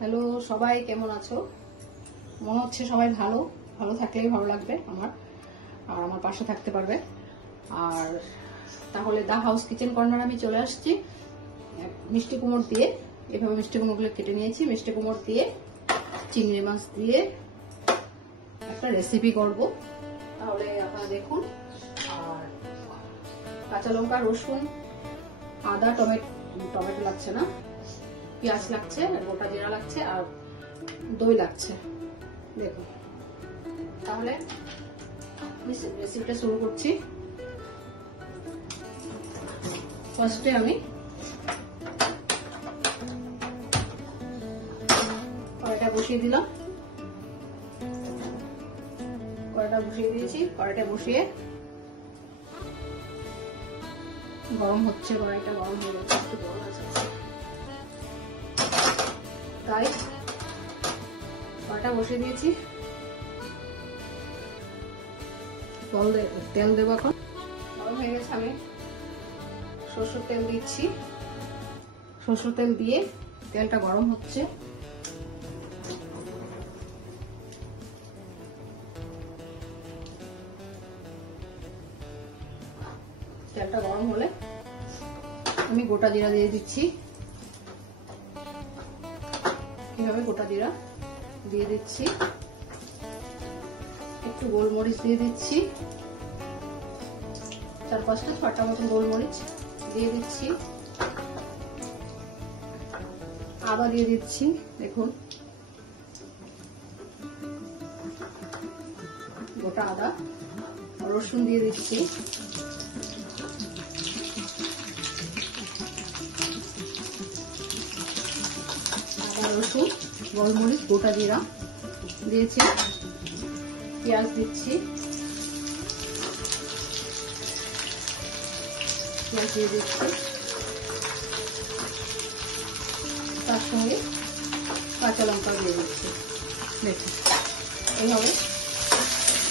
Hello সবাই, কেমন আছো? মনে হচ্ছে সবাই ভালো ভালো থাকলেই ভালো লাগবে আমার, আর আমার পাশে থাকতে পারবে। আর তাহলে দা হাউস কিচেন কর্নার আমি চলে আসছি মিষ্টি কুমড় দিয়ে। এভাবে মিষ্টি কুমড়গুলো কেটে নিয়েছি। মিষ্টি কুমড় দিয়ে চিংড়ি মাছ দিয়ে একটা রেসিপি করব, তাহলে আপনারা দেখুন। আর কাঁচা লঙ্কা, রসুন, আদা, টমেটো লাগছে না, পেঁয়াজ লাগছে, গোটা জিরা লাগছে, আর দই লাগছে। দেখুন, তাহলে রেসিপিটা শুরু করছি। ফার্স্টে আমি কড়াইটা বসিয়ে দিলাম। কড়াইটা বসিয়ে দিয়েছি। কড়াইটা বসিয়ে গরম হচ্ছে। কড়াইটা গরম হয়ে গেছে, একটু গরম আছে, তাই কড়াইটা বসিয়ে দিয়েছি। তেল দেবো এখন। গরম হয়ে গেছে, আমি সরষের তেল দিচ্ছি। সরষের তেল দিয়ে তেলটা গরম হচ্ছে। তেলটা গরম হলে আমি গোটা জিরা দিয়ে দিচ্ছি। কিভাবে গোটা জিরা দিয়ে দিচ্ছি, একটু গোলমরিচ দিয়ে দিচ্ছি, 4-5টা মতন গোলমরিচ দিয়ে দিচ্ছি। আদা দিয়ে দিচ্ছি, দেখুন গোটা আদা। রসুন দিয়ে দিচ্ছি, আদা, রসুন, গোলমরিচ, গোটা জিরা দিয়েছি। পেঁয়াজ দিচ্ছি, পেঁয়াজ দিয়ে দিচ্ছি, তার সঙ্গে কাঁচা লঙ্কা দিয়ে দিচ্ছি। দেখুন, এইভাবে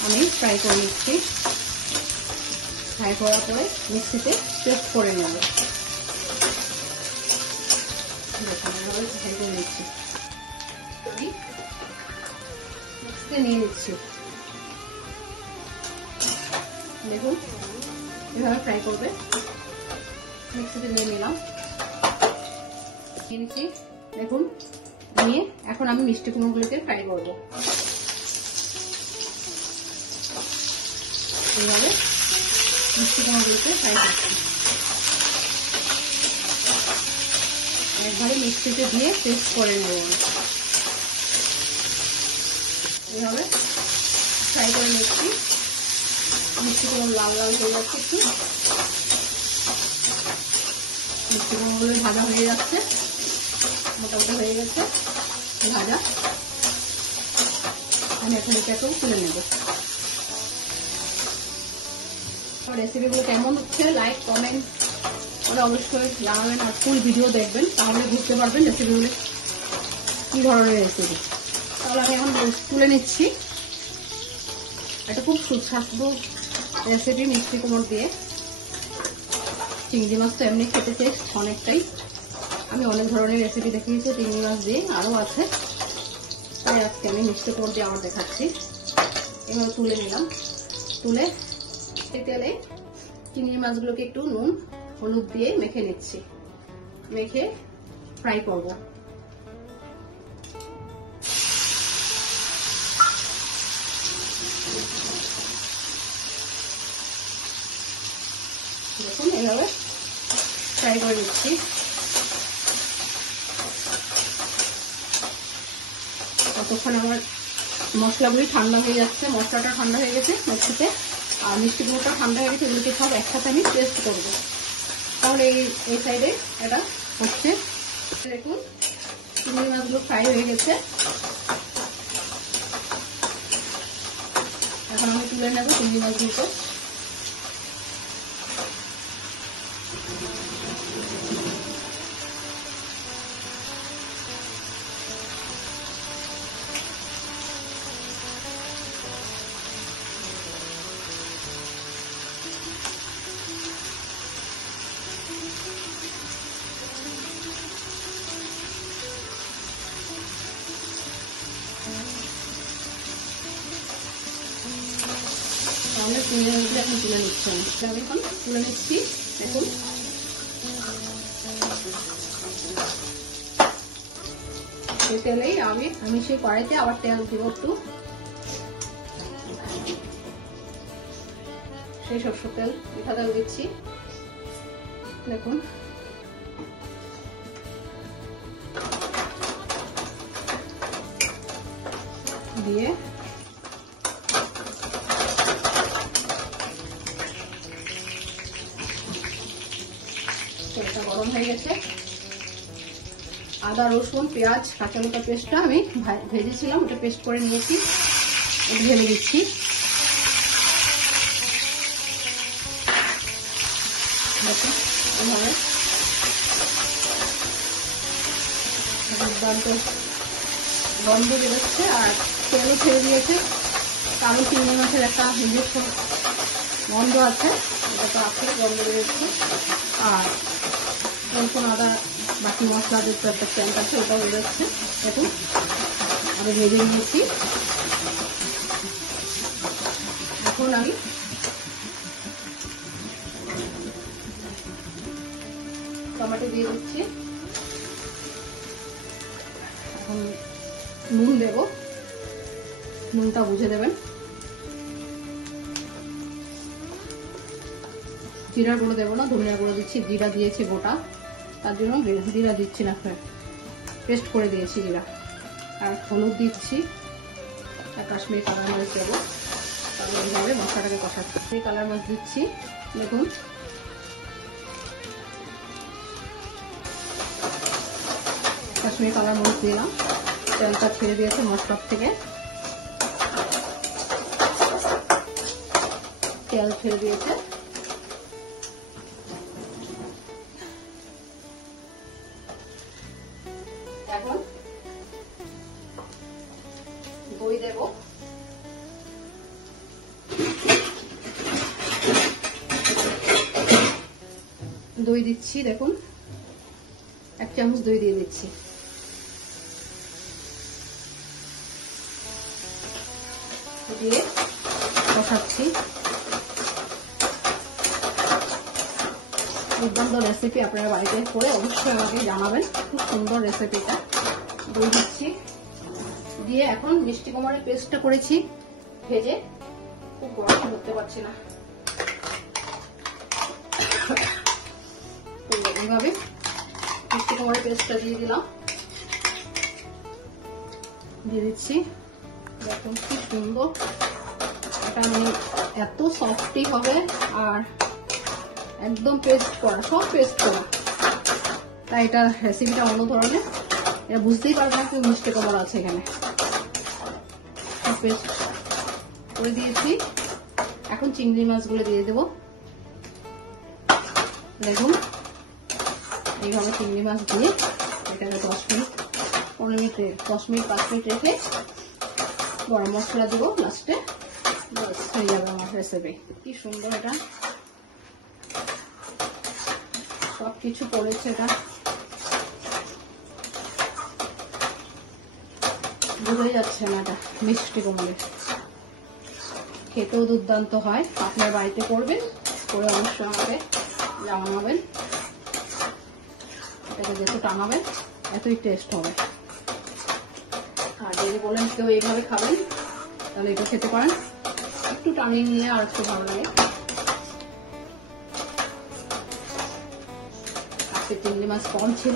আমি ফ্রাই করে নিচ্ছি। ফ্রাই করার পরে মিক্সিতে পেস্ট করে নেব। দেখুন, এইভাবে ফ্রাই করে নিচ্ছি। আমি মিক্সিতে নিয়ে নিচ্ছি। দেখুন, এভাবে ফ্রাই করবে। মিক্সিতে নিয়ে নিলাম, নিয়ে নিচ্ছি। দেখুন, নিয়ে এখন আমি মিষ্টি কুমড়োগুলোকে ফ্রাই করব। এইভাবে মিষ্টি কুমড়োগুলোকে ফ্রাই করছি। একবারে মিক্সিতে দিয়ে পেস্ট করে নেব। এইভাবে ফ্রাই করে নিচ্ছি। মিষ্টি কুমড়ো লাল লাল হয়ে যাচ্ছে, একটু মিষ্টি কুমড়োগুলো ভাজা হয়ে যাচ্ছে, মোটামুটি হয়ে গেছে ভাজা। আমি এখন এটাকেও তুলে নেব। রেসিপিগুলো কেমন হচ্ছে লাইক কমেন্ট করে অবশ্যই জানাবেন, আর ফুল ভিডিও দেখবেন, তাহলে বুঝতে পারবেন রেসিপিগুলো কি ধরনের রেসিপি। তাহলে আমি এখন তুলে নিচ্ছি। এটা খুব সুস্বাদু রেসিপি, মিষ্টি কুমড়ো দিয়ে। চিংড়ি মাছ তো এমনি খেতে টেস্ট অনেকটাই। আমি অনেক ধরনের রেসিপি দেখিয়েছি চিংড়ি মাছ দিয়ে, আরও আছে, তাই আজকে আমি মিষ্টি কুমড়ো দিয়ে আমার দেখাচ্ছি। এভাবে তুলে নিলাম। তুলে তেলে চিংড়ি মাছগুলোকে একটু নুন হলুদ দিয়ে মেখে নিচ্ছি। মেখে ফ্রাই করব। দেখুন, এভাবে ফ্রাই করে নিচ্ছি। ততক্ষণ আমার মশলাগুলি ঠান্ডা হয়ে যাচ্ছে। মশলাটা ঠান্ডা হয়ে গেছে মিক্সিতে, আর মিষ্টি কুমড়োটা ঠান্ডা হয়ে গেছে। এগুলোকে সব একসাথে আমি পেস্ট করব। তাহলে এই সাইডে এটা হচ্ছে। দেখুন, চিংড়ি মাছগুলো ফ্রাই হয়ে গেছে। এখন আমি তুলে নেব চিংড়ি মাছগুলোকে। অনেক চিংড়ি মাছগুলো এখন তুলে নিচ্ছি আমি এখন তুলে নিচ্ছি। এখন সেই তেলেই আমি সেই কড়াইতে আবার তেল দিব একটু, সেই সরষের তেল, মিঠা তেল দিচ্ছি। দেখুন দিয়ে তেলটা গরম হয়ে গেছে। আদা রসুন পেঁয়াজ কাঁচা লঙ্কা পেস্টটা আমি ভেজেছিলাম, ওটা পেস্ট করে নিয়েছি, ঢেলে দিচ্ছি। দেখুন এইভাবে দুর্দান্ত গন্ধ বেরোচ্ছে আর তেলও ছেড়ে দিয়েছে, কারণ চিংড়ি মাছের একটা নিজস্ব গন্ধ আছে, এটা তো আছে, গন্ধ বেরোচ্ছে। আর রসুন আদা বাকি মশলা যে একটা প্যান্ট আছে ওটাও বেরোচ্ছে। দেখুন আমি ভেজে নিয়েছি। এখন আমি টমেটো দিয়ে দিচ্ছি। এখন নুন দেব, নুনটা বুঝে দেবেন। জিরা গুঁড়ো দেবো না, ধনিয়া গুঁড়ো দিচ্ছি, জিরা দিয়েছি গোটা, তার জন্য জিরা দিচ্ছি না, পেস্ট করে দিয়েছি জিরা। আর হলুদ দিচ্ছি, আর কাশ্মীরি কালার মাছ দেবো। তাহলে এইভাবে মশলাটাকে কষাচ্ছি। কালার মাছ দিচ্ছি, দেখুন কাশ্মীরি কালার মাছ দিলাম, তেলটা ছেড়ে দিয়েছে মশলার থেকে, তেল ছেড়ে দিয়েছে। এখন দই দেব, দই দিচ্ছি। দেখুন 1 চামচ দই দিয়ে দিচ্ছি। দিয়ে কষাচ্ছি। দুর্দান্ত রেসিপি, আপনারা বাড়িতে করে অবশ্যই আমাকে জানাবেন, খুব সুন্দর রেসিপিটা। দই দিচ্ছি, দিয়ে এখন মিষ্টি কুমড়ার পেস্টটা করেছি ভেজে, খুব গরম ধরতে পারছি না, এইভাবে মিষ্টি কুমড়ার পেস্টটা দিয়ে দিলাম, দিয়ে দিচ্ছি। দেখুন কি সুন্দর, এটা মানে এত সফটই হবে আর একদম পেস্ট করা, সব পেস্ট করা, তাই এটা রেসিপিটা অন্য ধরনের, এটা বুঝতেই পারবে না কি মিষ্টি কুমড়া আছে এখানে। সব পেস্ট করে দিয়েছি। এখন চিংড়ি মাছগুলো দিয়ে দেবো। দেখুন এইভাবে চিংড়ি মাছ দিয়ে এটাকে 10 মিনিট 15 মিনিট 10 মিনিট 5 মিনিট রেখে গরম মশলা দিব লাস্টে, হয়ে যাবে আমার রেসিপি। কি সুন্দর, এটা সবকিছু পড়েছে, এটা বোঝাই যাচ্ছে না। এটা মিষ্টি কুমড়ো খেতেও দুর্দান্ত হয়, আপনার বাড়িতে করবেন, করে অবশ্যই আমাকে জানাবেন। এটাকে যত টানাবেন এতই টেস্ট হবে। আর যদি বলেন কেউ এইভাবে খাবেন তাহলে এটা খেতে পারেন, একটু টানিয়ে নিয়ে আর একটু ভালো লাগে। আজকে চিংড়ি মাছ কম ছিল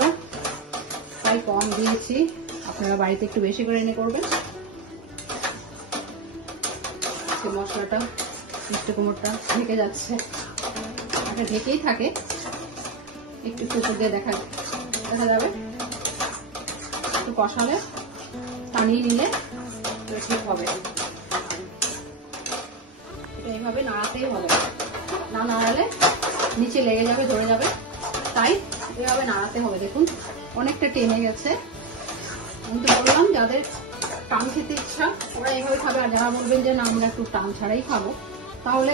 তাই কম দিয়েছি, আপনারা বাড়িতে একটু বেশি করে এনে করবেন। মশলাটা মিষ্টি কুমড়োটা ঢেকে যাচ্ছে, এটা ঢেকেই থাকে, একটু একটু দিয়ে দেখা যাবে। একটু কষালে টানিয়ে নিলে ঠিক হবে। এটা এইভাবে নাড়াতেই হবে, না নাড়ালে নিচে লেগে যাবে, ধরে যাবে, তাই এভাবে নাড়াতে হবে। দেখুন অনেকটা টেনে গেছে। আমি তো বললাম যাদের টান খেতে ইচ্ছা ওরা এইভাবে খাবে, আর যারা বলবেন যে না আমরা একটু টান ছাড়াই খাবো, তাহলে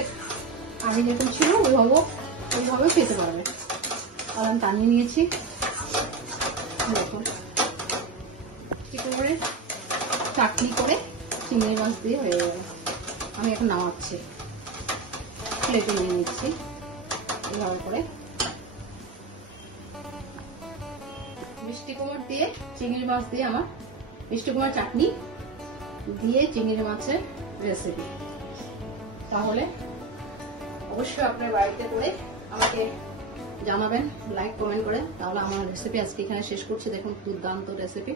আগে যেরকম ছিল ওইভাবে খেতে পারবে। আর আমি টানিয়ে নিয়েছি। দেখুন কি করে চাটনি করে চিংড়ি মাছ দিয়ে হয়ে যাবে। আমি এখন নামাচ্ছি। প্লেটে নিয়ে নিচ্ছি এভাবে করে। মিষ্টি কুমড় দিয়ে চিংড়ি মাছ দিয়ে আমার মিষ্টি কুমড় চাটনি দিয়ে চিংড়ি মাছের রেসিপি। তাহলে অবশ্যই আপনার বাড়িতে করে আমাকে জানাবেন লাইক কমেন্ট করে। তাহলে আমার রেসিপি আজকে এখানে শেষ করছি। দেখুন দুর্দান্ত রেসিপি,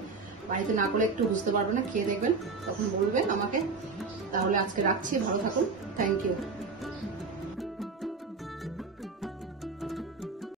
বাড়িতে না করলে একটু বুঝতে পারবেন না, খেয়ে দেখবেন তখন বলবেন আমাকে। তাহলে আজকে রাখছি, ভালো থাকুন, থ্যাংক ইউ।